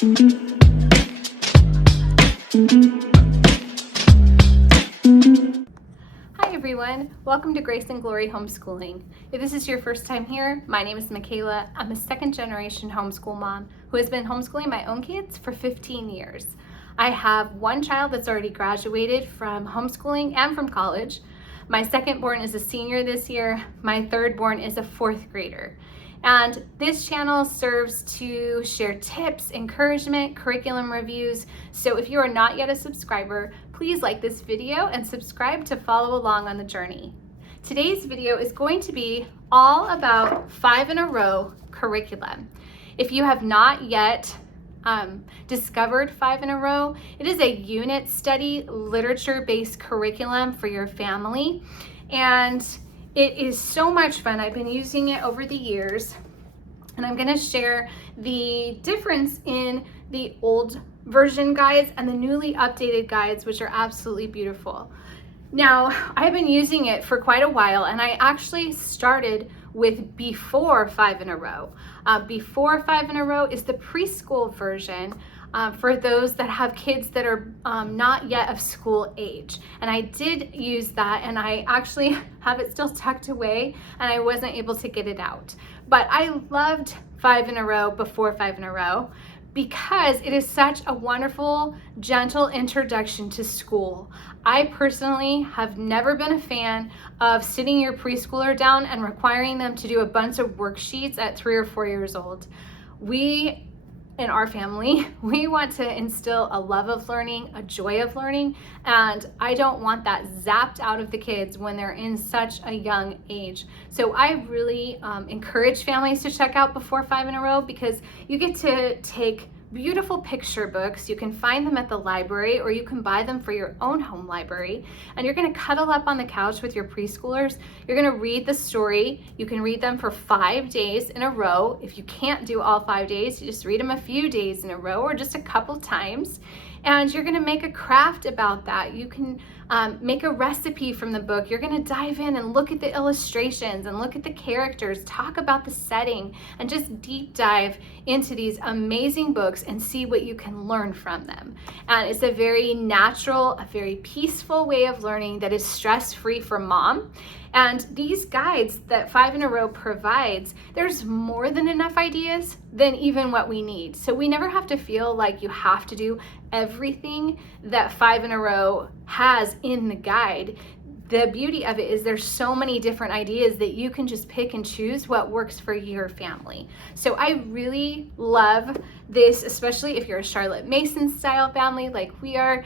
Hi everyone, welcome to Grace and Glory Homeschooling. If this is your first time here, my name is Michaela. I'm a second generation homeschool mom who has been homeschooling my own kids for 15 years. I have one child that's already graduated from homeschooling and from college. My second born is a senior this year. My third born is a fourth grader. And this channel serves to share tips, encouragement, curriculum reviews. So if you are not yet a subscriber, please like this video and subscribe to follow along on the journey. Today's video is going to be all about 5 in a row curriculum. If you have not yet discovered 5 in a row, it is a unit study literature-based curriculum for your family. And it is so much fun. I've been using it over the years, and I'm going to share the difference in the old version guides and the newly updated guides, which are absolutely beautiful. Now, I've been using it for quite a while, and I actually started with before 5 in a row. Before 5 in a row is the preschool version. For those that have kids that are not yet of school age. And I did use that, and I actually have it still tucked away, and I wasn't able to get it out. But I loved 5 in a row before 5 in a row because it is such a wonderful, gentle introduction to school. I personally have never been a fan of sitting your preschooler down and requiring them to do a bunch of worksheets at 3 or 4 years old. In our family, we want to instill a love of learning, a joy of learning, and I don't want that zapped out of the kids when they're in such a young age. So I really encourage families to check out Before 5 in a Row because you get to take beautiful picture books. You can find them at the library, or you can buy them for your own home library, and you're going to cuddle up on the couch with your preschoolers. You're going to read the story. You can read them for 5 days in a row. If you can't do all 5 days, you just read them a few days in a row or just a couple times, and you're going to make a craft about that. You can make a recipe from the book. You're going to dive in and look at the illustrations and look at the characters, talk about the setting, and just deep dive into these amazing books and see what you can learn from them. And it's a very natural, a very peaceful way of learning that is stress-free for mom. And these guides that 5 in a Row provides, there's more than enough ideas than even what we need. So we never have to feel like you have to do everything that 5 in a Row has in the guide. The beauty of it is there's so many different ideas that you can just pick and choose what works for your family. So I really love this, especially if you're a Charlotte Mason style family like we are.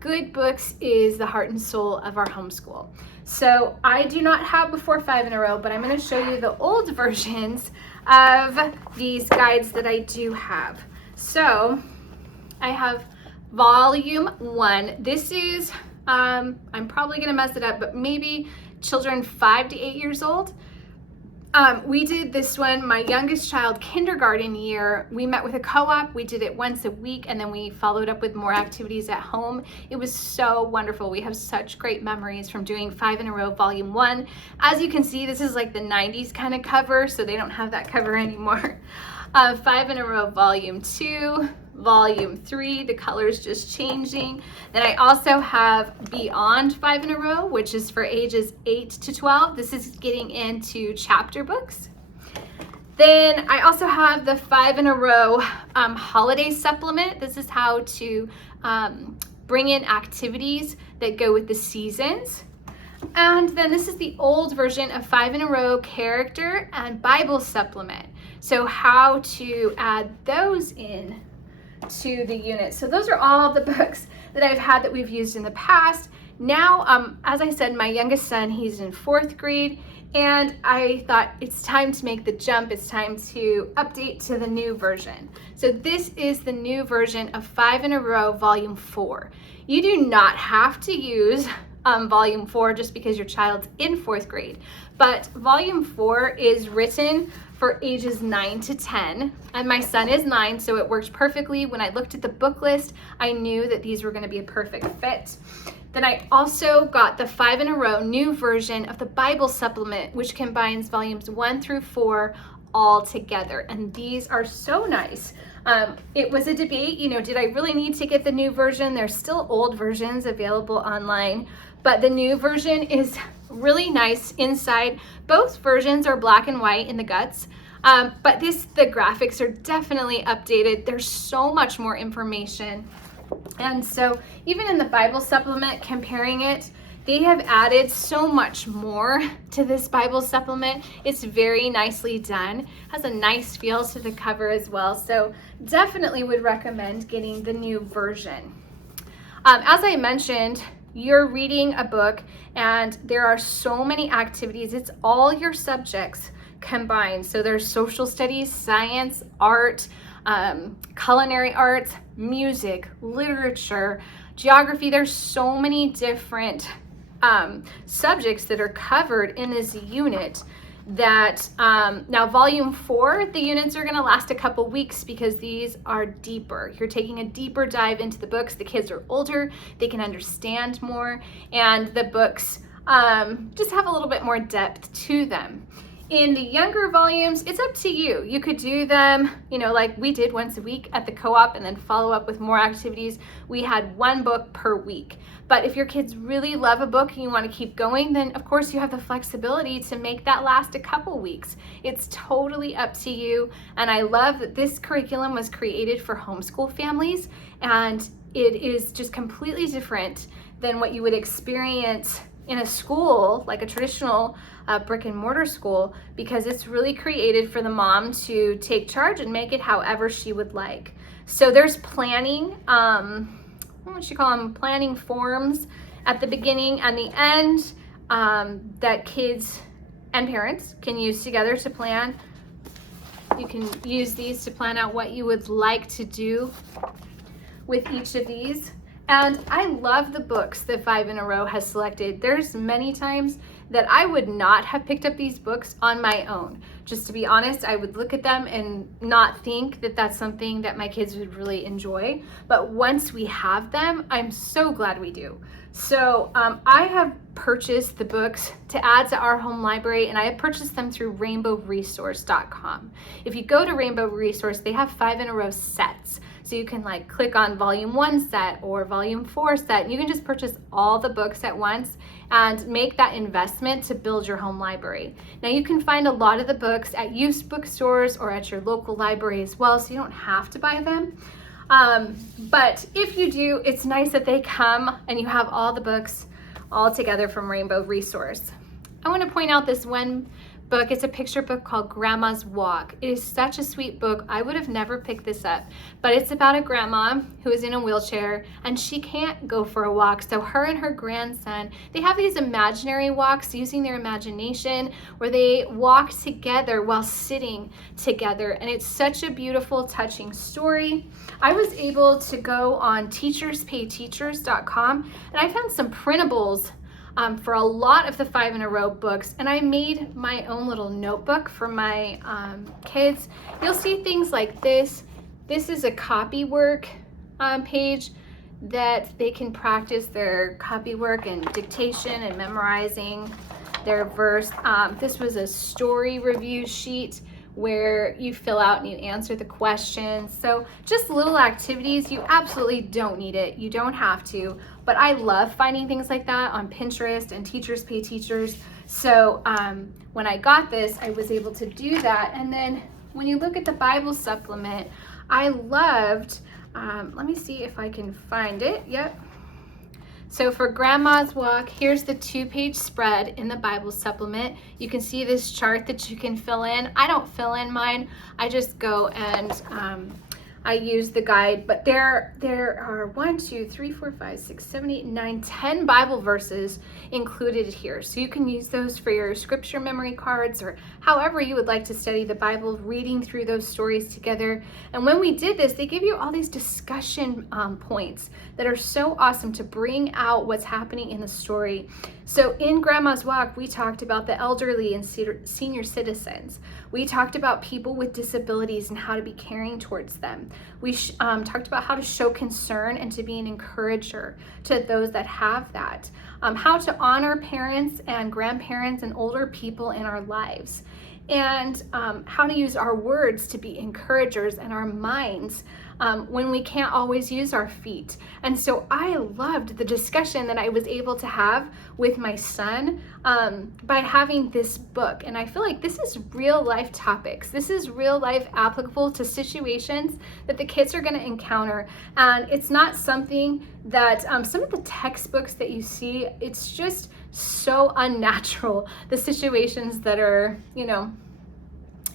Good books is the heart and soul of our homeschool. So I do not have Before 5 in a Row, but I'm going to show you the old versions of these guides that I do have. So I have volume 1. This is I'm probably gonna mess it up, but maybe children 5 to 8 years old. We did this one, my youngest child, kindergarten year. We met with a co-op, we did it once a week, and then we followed up with more activities at home. It was so wonderful. We have such great memories from doing 5 in a Row volume 1. As you can see, this is like the 90s kind of cover, so they don't have that cover anymore. 5 in a Row volume 2, volume 3, the colors just changing. Then I also have Beyond 5 in a Row, which is for ages 8 to 12. This is getting into chapter books. Then I also have the 5 in a Row holiday supplement. This is how to bring in activities that go with the seasons. And then this is the old version of 5 in a Row character and Bible supplement. So how to add those in to the unit. So those are all the books that I've had that we've used in the past. Now, as I said, my youngest son, he's in 4th grade, and I thought it's time to make the jump. It's time to update to the new version. So this is the new version of 5 in a Row volume 4. You do not have to use volume 4 just because your child's in 4th grade, but volume 4 is written for ages 9 to 10, and my son is 9, so it worked perfectly. When I looked at the book list, I knew that these were going to be a perfect fit. Then I also got the 5 in a Row new version of the Bible supplement, which combines volumes 1 through 4, all together. And these are so nice. It was a debate, did I really need to get the new version? There's still old versions available online, but the new version is really nice inside. Both versions are black and white in the guts, but the graphics are definitely updated. There's so much more information. And so even in the Bible supplement, comparing it, they have added so much more to this Bible supplement. It's very nicely done, has a nice feel to the cover as well. So definitely would recommend getting the new version. As I mentioned, you're reading a book and there are so many activities. It's all your subjects combined. So there's social studies, science, art, culinary arts, music, literature, geography. There's so many different subjects that are covered in this unit that now volume 4, the units are going to last a couple weeks because these are deeper. You're taking a deeper dive into the books. The kids are older, they can understand more, and the books just have a little bit more depth to them. In the younger volumes, it's up to you. You could do them, like we did once a week at the co-op and then follow up with more activities. We had 1 book per week. But if your kids really love a book and you want to keep going, then of course you have the flexibility to make that last a couple weeks. It's totally up to you. And I love that this curriculum was created for homeschool families, and it is just completely different than what you would experience in a school, like a traditional brick and mortar school, because it's really created for the mom to take charge and make it however she would like. So there's planning, what you call them, planning forms at the beginning and the end that kids and parents can use together to plan. You can use these to plan out what you would like to do with each of these. And I love the books that 5 in a Row has selected. There's many times that I would not have picked up these books on my own. Just to be honest, I would look at them and not think that that's something that my kids would really enjoy. But once we have them, I'm so glad we do. So I have purchased the books to add to our home library, and I have purchased them through rainbowresource.com. If you go to Rainbow Resource, they have 5 in a Row sets. So you can click on volume 1 set or volume 4 set, and you can just purchase all the books at once and make that investment to build your home library. Now you can find a lot of the books at used bookstores or at your local library as well, so you don't have to buy them. But if you do, it's nice that they come and you have all the books all together from Rainbow Resource. I want to point out this one book. It's a picture book called Grandma's Walk. It is such a sweet book. I would have never picked this up, but it's about a grandma who is in a wheelchair and she can't go for a walk. So her and her grandson, they have these imaginary walks using their imagination where they walk together while sitting together. And it's such a beautiful, touching story. I was able to go on teacherspayteachers.com and I found some printables for a lot of the 5 in a Row books, and I made my own little notebook for my kids. You'll see things like this. This is a copy work page that they can practice their copy work and dictation and memorizing their verse. This was a story review sheet where you fill out and you answer the questions. So just little activities. You absolutely don't need it. You don't have to. But I love finding things like that on Pinterest and Teachers Pay Teachers. So when I got this, I was able to do that. And then when you look at the Bible supplement, I loved, let me see if I can find it. Yep. So for Grandma's Walk, here's the 2-page spread in the Bible supplement. You can see this chart that you can fill in. I don't fill in mine. I just go and I use the guide, but there are 1, 2, 3, 4, 5, 6, 7, 8, 9, 10 Bible verses included here. So you can use those for your scripture memory cards or however you would like to study the Bible, reading through those stories together. And when we did this, they give you all these discussion points that are so awesome to bring out what's happening in the story. So in Grandma's Walk, we talked about the elderly and senior citizens. We talked about people with disabilities and how to be caring towards them. We talked about how to show concern and to be an encourager to those that have that. How to honor parents and grandparents and older people in our lives. and how to use our words to be encouragers and our minds when we can't always use our feet. And so I loved the discussion that I was able to have with my son by having this book. And I feel like this is real life topics. This is real life applicable to situations that the kids are going to encounter. And it's not something that some of the textbooks that you see, it's just so unnatural, the situations that are,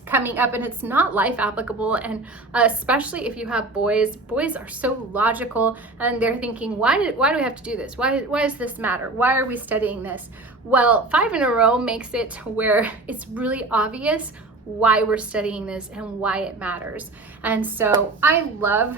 coming up, and it's not life applicable. And especially if you have boys are so logical, and they're thinking, why do we have to do this? Why does this matter? Why are we studying this? Well, 5 in a row makes it where it's really obvious why we're studying this and why it matters. And so I love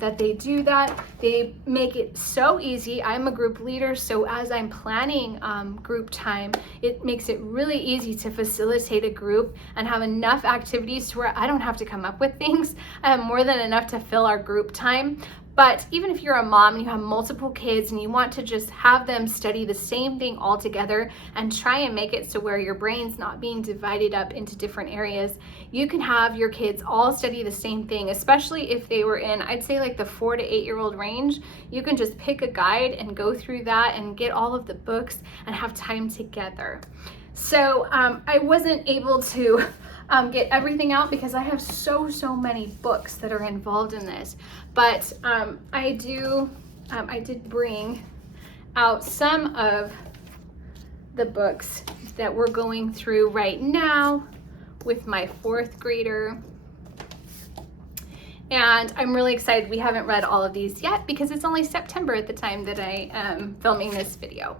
that they do that. They make it so easy. I'm a group leader, so as I'm planning group time, it makes it really easy to facilitate a group and have enough activities to where I don't have to come up with things. I have more than enough to fill our group time. But even if you're a mom and you have multiple kids and you want to just have them study the same thing all together and try and make it so where your brain's not being divided up into different areas, you can have your kids all study the same thing, especially if they were in, I'd say like the 4 to 8 year old range. You can just pick a guide and go through that and get all of the books and have time together. So I wasn't able to get everything out because I have so many books that are involved in this, but I did bring out some of the books that we're going through right now with my 4th grader. And I'm really excited. We haven't read all of these yet because it's only September at the time that I am filming this video.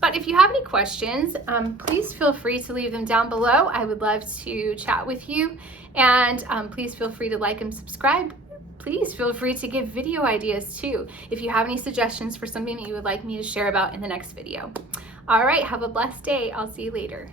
But if you have any questions, please feel free to leave them down below. I would love to chat with you. And please feel free to like and subscribe. Please feel free to give video ideas too, if you have any suggestions for something that you would like me to share about in the next video. All right, have a blessed day. I'll see you later.